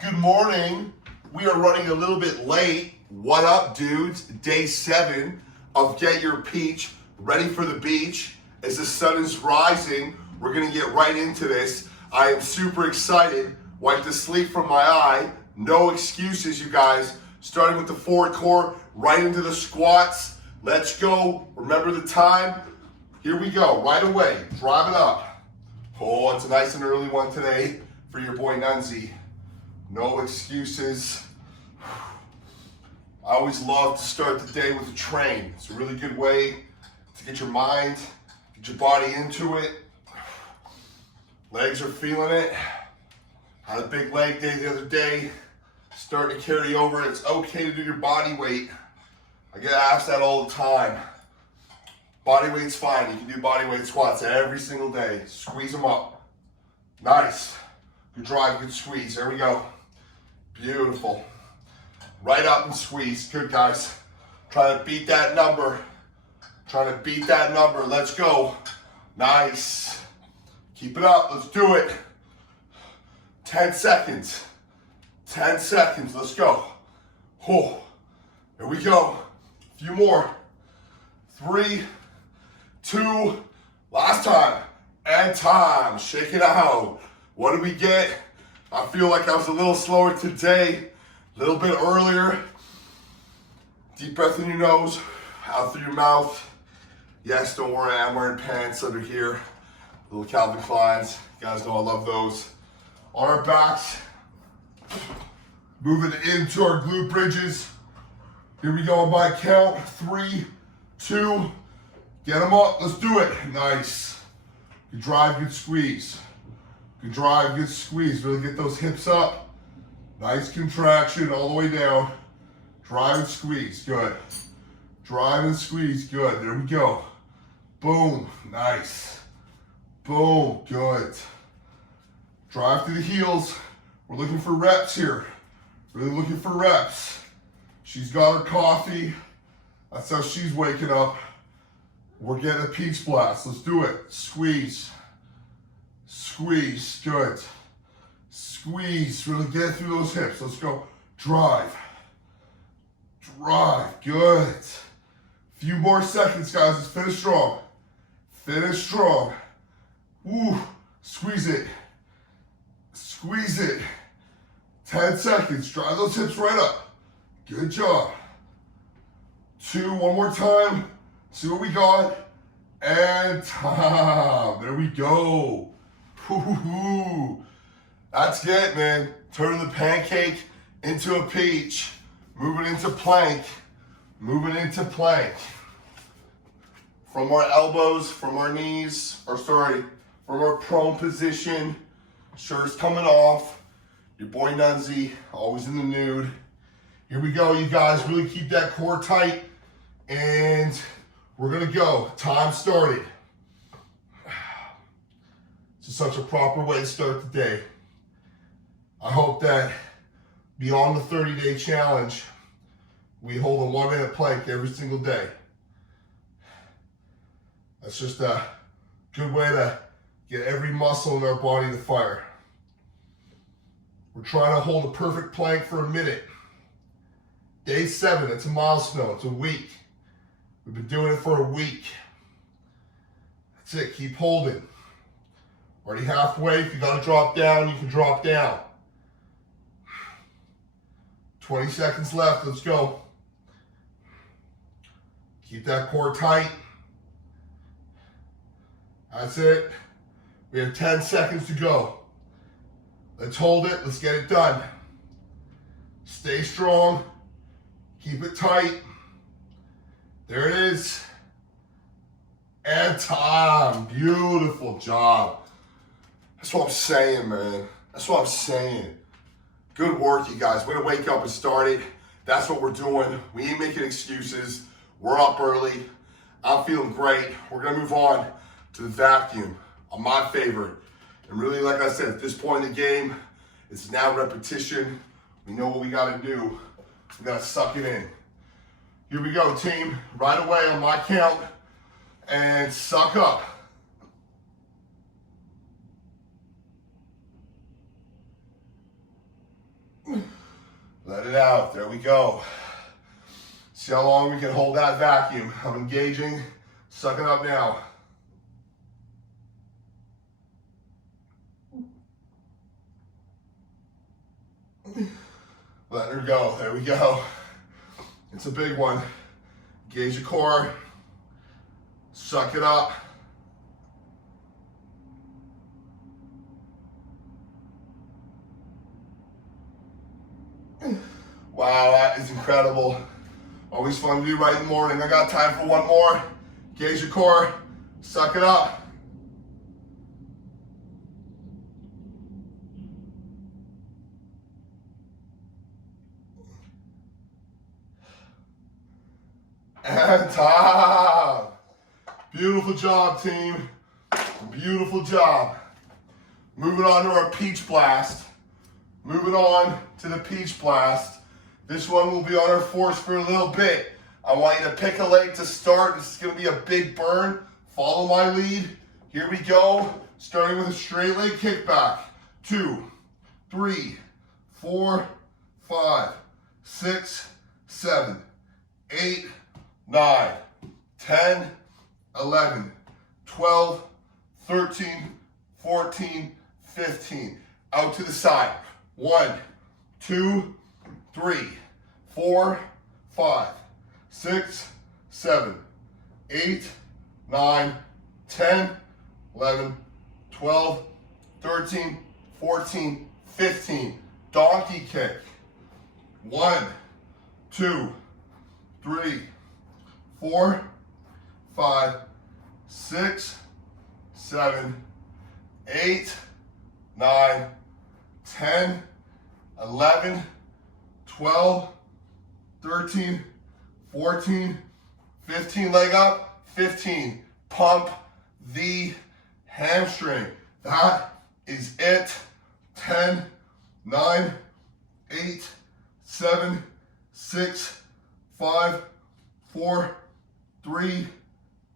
Good morning. We are running a little bit late. What up, dudes? Day 7 of Get Your Peach, ready for the beach. As the sun is rising, we're gonna get right into this. I am super excited. Wipe the sleep from my eye. No excuses, you guys. Starting with the forward core, right into the squats. Let's go. Remember the time? Here we go, right away. Drive it up. Oh, it's a nice and early one today for your boy Nunzi. No excuses. I always love to start the day with a train. It's a really good way to get your mind, get your body into it. Legs are feeling it. Had a big leg day the other day. Starting to carry over. It's okay to do your body weight. I get asked that all the time. Body weight's fine. You can do body weight squats every single day. Squeeze them up. Nice. Good drive, good squeeze. There we go. Beautiful. Right up and squeeze. Good, guys. Trying to beat that number. Trying to beat that number. Let's go. Nice. Keep it up. Let's do it. 10 seconds. 10 seconds. Let's go. Oh, there we go. A few more. 3, 2, last time. And time. Shake it out. What did we get? I feel like I was a little slower today, a little bit earlier. Deep breath in your nose, out through your mouth. Yes, don't worry, I'm wearing pants under here. Little Calvin Kleins. You guys know I love those. On our backs, moving into our glute bridges. Here we go on my count. 3, 2, get them up. Let's do it. Nice. Good drive, good squeeze. Good drive, good squeeze. Really get those hips up. Nice contraction all the way down. Drive and squeeze, good. Drive and squeeze, good. There we go. Boom, nice. Boom, good. Drive through the heels. We're looking for reps here. Really looking for reps. She's got her coffee. That's how she's waking up. We're getting a peach blast. Let's do it. Squeeze. Squeeze, good. Squeeze, really get through those hips. Let's go. Drive. Drive, good. Few more seconds, guys. Let's finish strong. Finish strong. Woo, squeeze it. Squeeze it. 10 seconds. Drive those hips right up. Good job. 2, one more time. See what we got. And time. There we go. Woo-hoo-hoo. That's it, man. Turning the pancake into a peach. Moving into plank. Moving into plank. From our elbows, from our knees, from our prone position. Shirt's coming off. Your boy Nunzi, always in the nude. Here we go, you guys. Really keep that core tight. And we're gonna go. Time started. It's such a proper way to start the day. I hope that beyond the 30-day challenge, we hold a 1-minute plank every single day. That's just a good way to get every muscle in our body to fire. We're trying to hold a perfect plank for a minute. Day 7, it's a milestone, it's a week. We've been doing it for a week. That's it, keep holding. Already halfway. If you gotta drop down, you can drop down. 20 seconds left, let's go. Keep that core tight. That's it. We have 10 seconds to go. Let's hold it, let's get it done. Stay strong, keep it tight. There it is. And time, beautiful job. That's what I'm saying, man. That's what I'm saying. Good work, you guys. Way to wake up and start it. That's what we're doing. We ain't making excuses. We're up early. I'm feeling great. We're gonna move on to the vacuum, my favorite. And really, like I said, at this point in the game, it's now repetition. We know what we gotta do. We gotta suck it in. Here we go, team. Right away on my count. And suck up. Let it out. There we go. See how long we can hold that vacuum. I'm engaging. Suck it up now. Let her go. There we go. It's a big one. Engage your core. Suck it up. Wow, that is incredible. Always fun to do right in the morning. I got time for one more. Engage your core. Suck it up. And time. Beautiful job, team. Beautiful job. Moving on to our peach blast. Moving on to the peach blast. This one will be on our force for a little bit. I want you to pick a leg to start. This is going to be a big burn. Follow my lead. Here we go. Starting with a straight leg kickback. 2, 3, 4, 5, 6, 7, 8, 9, 10, 11, 12, 13, 14, 15. Out to the side. 1, 2, 3, 4, 5, 6, 7, 8, 9, 10, 11, 12, 13, 14, 15. Donkey kick. 1, 2, 3, 4, 5, 6, 7, 8, 9, 10, 11, 12, 13, 14, 15, leg up, 15. Pump the hamstring. That is it. 10, 9, 8, 7, 6, 5, 4, 3,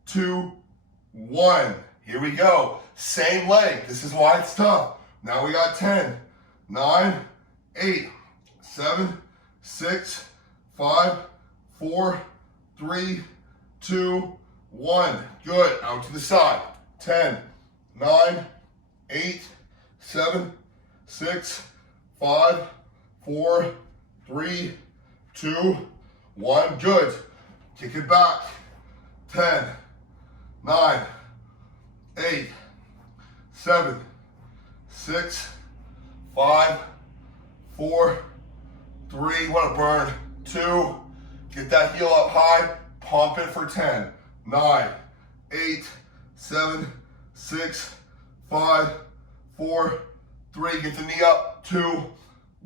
2, 1. Here we go. Same leg. This is why it's tough. Now we got 10, 9, 8, 7, 6, 5, 4, 3, 2, 1. Good. Out to the side. 10, 9, 8, 7, 6, 5, 4, 3, 2, 1. Good. Kick it back. 10, 9, 8, 7, 6, 5, 4, 3, want to burn, 2, get that heel up high, pump it for 10, 9, 8, 7, 6, 5, 4, 3, get the knee up, 2,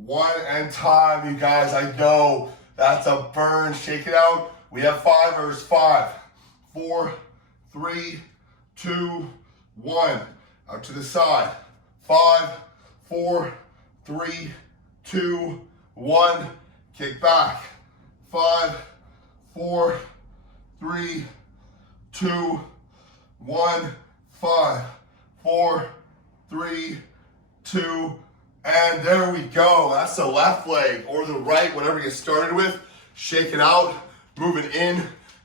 1, and time, you guys. I know that's a burn. Shake it out. We have 5ers. 5, 4, 3, 2, 1. Out to the side. 5, 4, 3, 2, 1. Kick back. 5, 4, 3, 2, 1. 5, 4, 3, 2, and there we go. That's the left leg or the right, whatever you started with. Shake it out. Moving in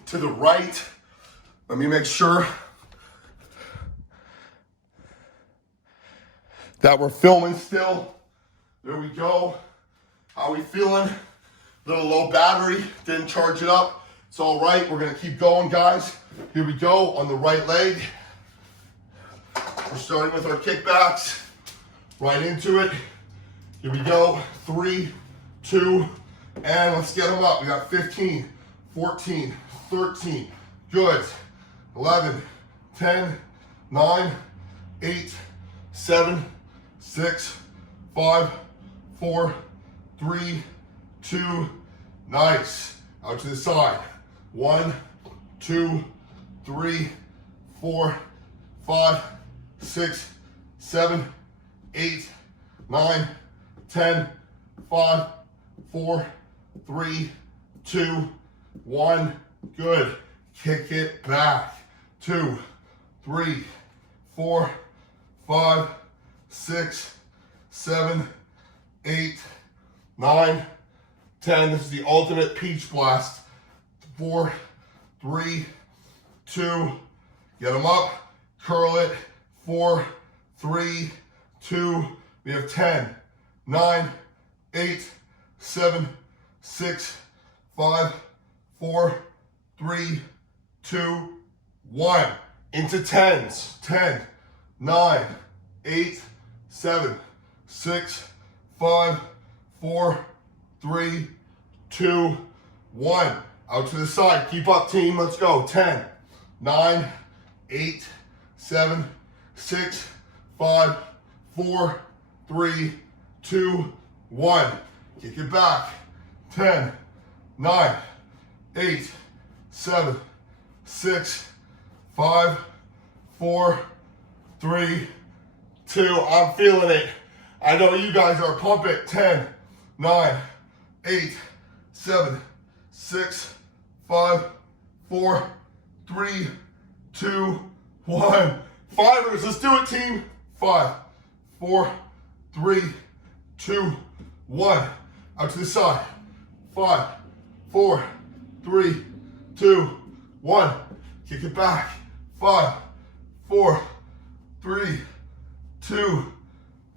to the right. Let me make sure that we're filming still. There we go. How we feeling? Little low battery, didn't charge it up. It's all right, we're gonna keep going, guys. Here we go on the right leg. We're starting with our kickbacks. Right into it. Here we go. 3, 2, and let's get them up. We got 15, 14, 13. Good. 11, 10, 9, 8, 7, 6, 5, 4, 3, 2. Nice. Out to the side. 1, 2, 3, 4, 5, 6, 7, 8, 9, 10, 5, 4, 3, 2, 1. Good. Kick it back. 2, 3, 4, 5, 6, 7, 8, 9, 10. This is the ultimate peach blast. 4, 3, 2, get them up, curl it. 4, 3, 2, we have 10, 9, 8, 7, 6, 5, 4, 3, 2, 1. Into 10s. 10, 9, 8, 7, 6, 5, 4, 3, 2, 1. Out to the side. Keep up, team. Let's go. 10, 9, 8, 7, 6, 5, 4, 3, 2, 1. Kick it back. 10, 9, 8, 7, 6, 5, 4, 3, 2. I'm feeling it. I know you guys are. Pump it. 10, 9, 8, 7, 6, 5, 4, 3, 2, 1. Fivers, let's do it, team. 5, 4, 3, 2, 1. Out to the side. 5, 4, 3, 2, 1. Kick it back. 5, 4, 3, 2,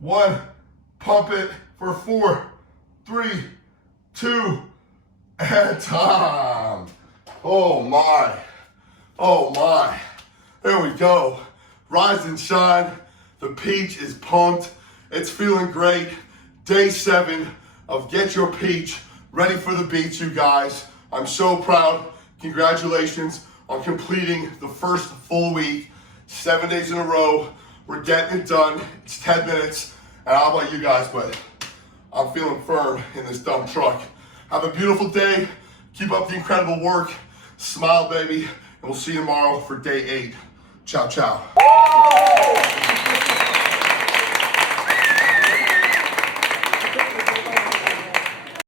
1. Pump it for 4, 3, 2, and time. Oh my. Oh my. There we go. Rise and shine. The peach is pumped. It's feeling great. Day 7 of Get Your Peach. Ready for the beach, you guys. I'm so proud. Congratulations on completing the first full week. 7 days in a row. We're getting it done. It's 10 minutes. And I don't know about you guys, but I'm feeling firm in this dumb truck. Have a beautiful day. Keep up the incredible work. Smile, baby. And we'll see you tomorrow for day 8. Ciao, ciao.